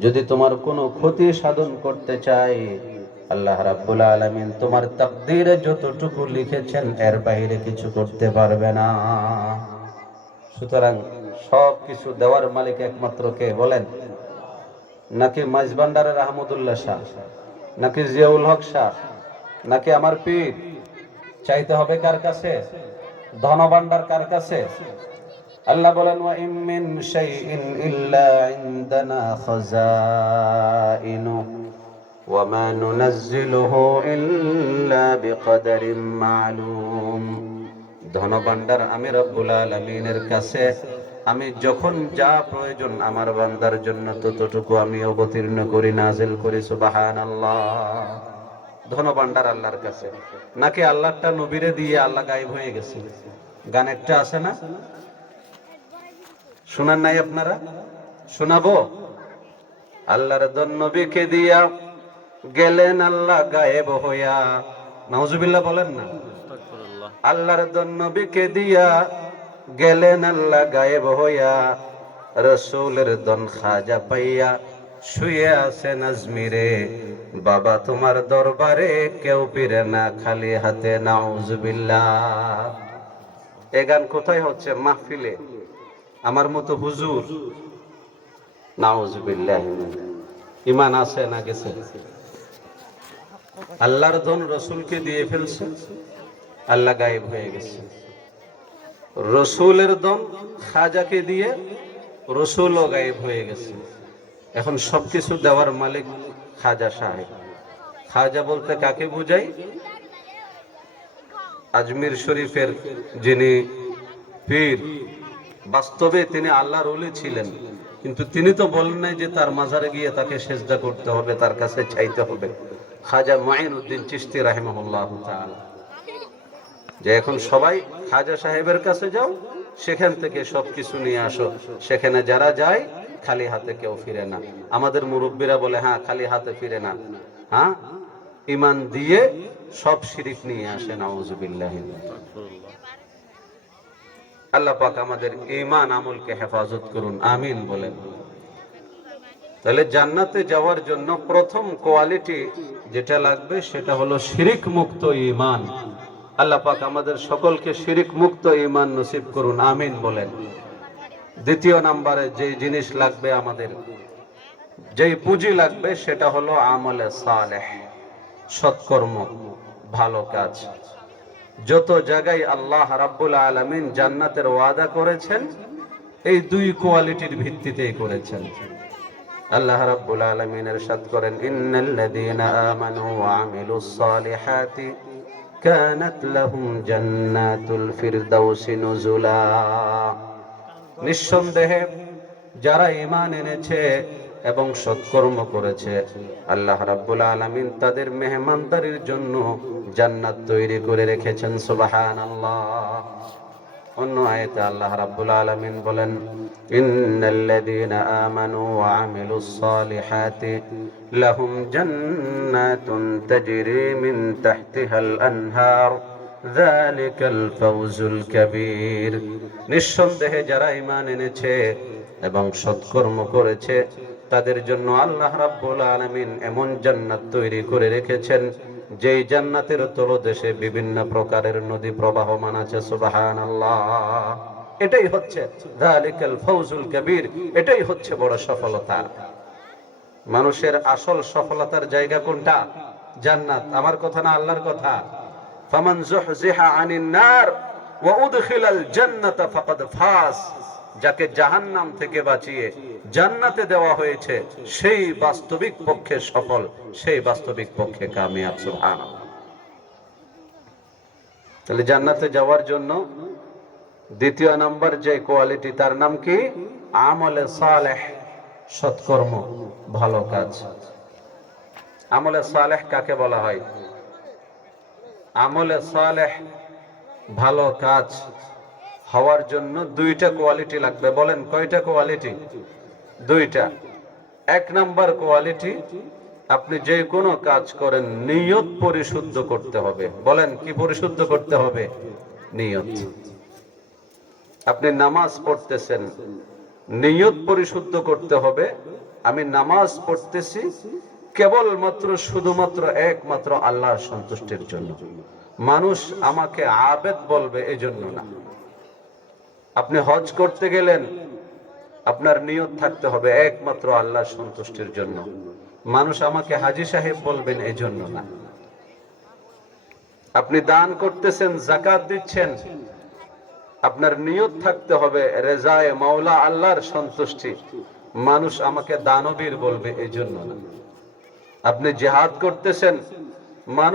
যদি তোমার কোনো ক্ষতি সাধন করতে চাই আল্লাহ রাব্বুল আলামিন তোমার তাকদীরে যতটুকু লিখেছেন, এর বাইরে কিছু করতে পারবে না। সুতরাং সব কিছু দেওয়ার মালিক একমাত্র কে বলেন? নাকি মাইজবান্ডারের আহমদুল্লাহ শাহ? নাকি জিয়াউল হক শাহ? নাকি আমার পীর? চাইতে হবে কার কাছে? ধনভাণ্ডার কার কাছে? আল্লাহ বলেন, ওয়া ইম মিন শাইইন ইল্লা ইনদানা খাযাইনু ওয়া মা নুনাজ্জিলুহু ইল্লা বিকদারিন মা'লুম। ধনভাণ্ডার আমি রব্বুল আলামিনের কাছে, আমি যখন যা প্রয়োজন আমার বান্দার জন্য ততটুকু আমি অবতীর্ণ করি, নাজিল করি, সুবহানাল্লাহ। ধনভাণ্ডার আল্লাহর কাছে। নাকি আল্লাহটা নবীরে দিয়ে আল্লাহ গায়েব হয়ে গেছে? গানেরটা আছে না? শোনার নাই আপনারা? শোনাবো? আল্লাহর দন নবীকে দিয়া গেলেন আল্লাহ গায়েব হইয়া। নাউজুবিল্লাহ বলেন না। আল্লাহর দন নবীকে দিয়া গেলেন আল্লাহ গায়েব হইয়া। রসুলের দন খাজা পাইয়া শুয়ে আছেন আজমিরে বাবা তোমার দরবারে কেউ পিরে না খালি হাতে নাউজুবিল্লাহ। এ গান কোথায় হচ্ছে? মাহফিলে। আমার মতো হুজুর? নাউজুবিল্লাহ ইমান আছে না গেছে? আল্লাহর ধন রসুলকে দিয়ে ফেলছে, আল্লাহ গায়েব হয়ে গেছে। রসুলের দম খাজাকে দিয়ে রসুলও গায়েব হয়ে গেছে। এখন সবকিছু দেওয়ার মালিক খাজা সাহেব। খাজা বলতে কাকে বুঝাই? আজমির শরীফের যিনি পীর বাস্তবে তিনি আল্লাহর ওলি ছিলেন। কিন্তু তিনি তো বলেন নাই যে তার মাজারে গিয়ে তাকে সেজদা করতে হবে, তার কাছে চাইতে হবে। খাজা মাইন উদ্দিন চিস্তি রাহিমাহুল্লাহ যে এখন সবাই খাজা সাহেবের কাছে যাও, সেখান থেকে সব কিছু নিয়ে আসো। সেখানে যারা যায়, খালি হাতে কেউ ফিরে না। আমাদের মুরব্বীরা বলে হ্যাঁ খালি হাতে ফিরে না। হ্যাঁ? ইমান দিয়ে সব শিরিক নিয়ে আসে নাউজুবিল্লাহ আল্লাহ পাক আমাদের ইমান আমলকে হেফাজত করুন, আমিন বলেন। তাহলে জান্নাতে যাওয়ার জন্য প্রথম কোয়ালিটি যেটা লাগবে সেটা হলো শিরিক মুক্ত ইমান আল্লাহ পাক আমাদের সকলকে শিরিক মুক্ত ইমান নসিব করুন, আমিন বলেন। দ্বিতীয় নাম্বারে যে জিনিস লাগবে আমাদের, যেই পুঁজি লাগবে সেটা হলো আমলে সালেহ, সৎকর্ম, ভালো কাজ। যত জায়গায় আল্লাহ রাব্বুল আলামিন জান্নাতের ওয়াদা করেছেন এই দুই কোয়ালিটির ভিত্তিতেই করেছেন আল্লাহ রাব্বুল আলামিন ارشاد করেন ইন্নাল্লাযীনা আমানু ওয়া আমিলুস সালিহাতি কানাত লাহুম জান্নাতুল ফিরদাউসি নুজুলা নিঃসন্দেহে যারা ঈমান এনেছে এবং সৎকর্ম করেছে। আল্লাহ রাব্বুল আলামিন তাদের মেহমানদারির জন্য জান্নাত তৈরি করে রেখেছেন, সুবহানাল্লাহ। অন্য আয়াতে আল্লাহ রাব্বুল আলামিন বলেন, ইন্নাল্লাযীনা আমানু ওয়া আমিলুস সালিহাতি লাহুম জান্নাতুন তাজরি মিন তাহতিহাল আনহার, যালিকাল ফাওজুল কাবীর। নিঃসন্দেহে যারা ঈমান এনেছে এবং সৎকর্ম করেছে তাদের জন্য আল্লাহ রাব্বুল আলামিন এমন জান্নাত তৈরি করে রেখেছেন, যেই জান্নাতের তলদেশে বিভিন্ন প্রকারের নদী প্রবাহমান আছে, সুবহানাল্লাহ। এটাই হচ্ছে যালিকাল ফাউজুল কবির, এটাই হচ্ছে বড় সফলতা। মানুষের আসল সফলতার জায়গা কোনটা? জান্নাত। আমার কথা না আল্লাহর কথা? ফামান যুহজিহা আনিন নার ওয়া উদখিলাল জান্নাতা ফাকাদ ফাস যাকে জাহান্নাম থেকে বাঁচিয়ে জান্নাতে দেওয়া হয়েছে, সেই বাস্তবিক পক্ষে সফল, সেই বাস্তবিক পক্ষে কামিয়াব, সুবহানাল্লাহ। তাহলে জান্নাতে যাওয়ার জন্য দ্বিতীয় নাম্বার যে কোয়ালিটি, তার নাম কি? আমলে সালেহ, সৎকর্ম, ভালো কাজ। আমলে সালেহ কাকে বলা হয়? আমলে সালেহ, ভালো কাজ। হওয়ার জন্য দুইটা কোয়ালিটি লাগবে। বলেন, কয়টা কোয়ালিটি দুইটা। এক নাম্বার কোয়ালিটি আপনি যে কোনো কাজ করেন, নিয়ত পরিশুদ্ধ করতে হবে। বলেন, কি পরিশুদ্ধ করতে হবে? নিয়ত। আপনি নামাজ পড়তেছেন, নিয়ত পরিশুদ্ধ করতে হবে। আমি নামাজ পড়তেছি কেবলমাত্র, শুধুমাত্র, একমাত্র আল্লাহর সন্তুষ্টির জন্য। মানুষ আমাকে আবেদ বলবে এই জন্য না। আপনি হজ করতে গেলেন, আপনার নিয়ত থাকতে হবে একমাত্র আল্লাহর সন্তুষ্টির জন্য। মানুষ আমাকে হাজি সাহেব বলবেন এই জন্য না। আপনি দান করতেছেন জাকাত দিচ্ছেন, আপনার নিয়ত থাকতে হবে রেজায় মাওলা আল্লাহর সন্তুষ্টি। মানুষ আমাকে দানবীর বলবে এই জন্য না। আপনি জেহাদ করতেছেন, মানুষ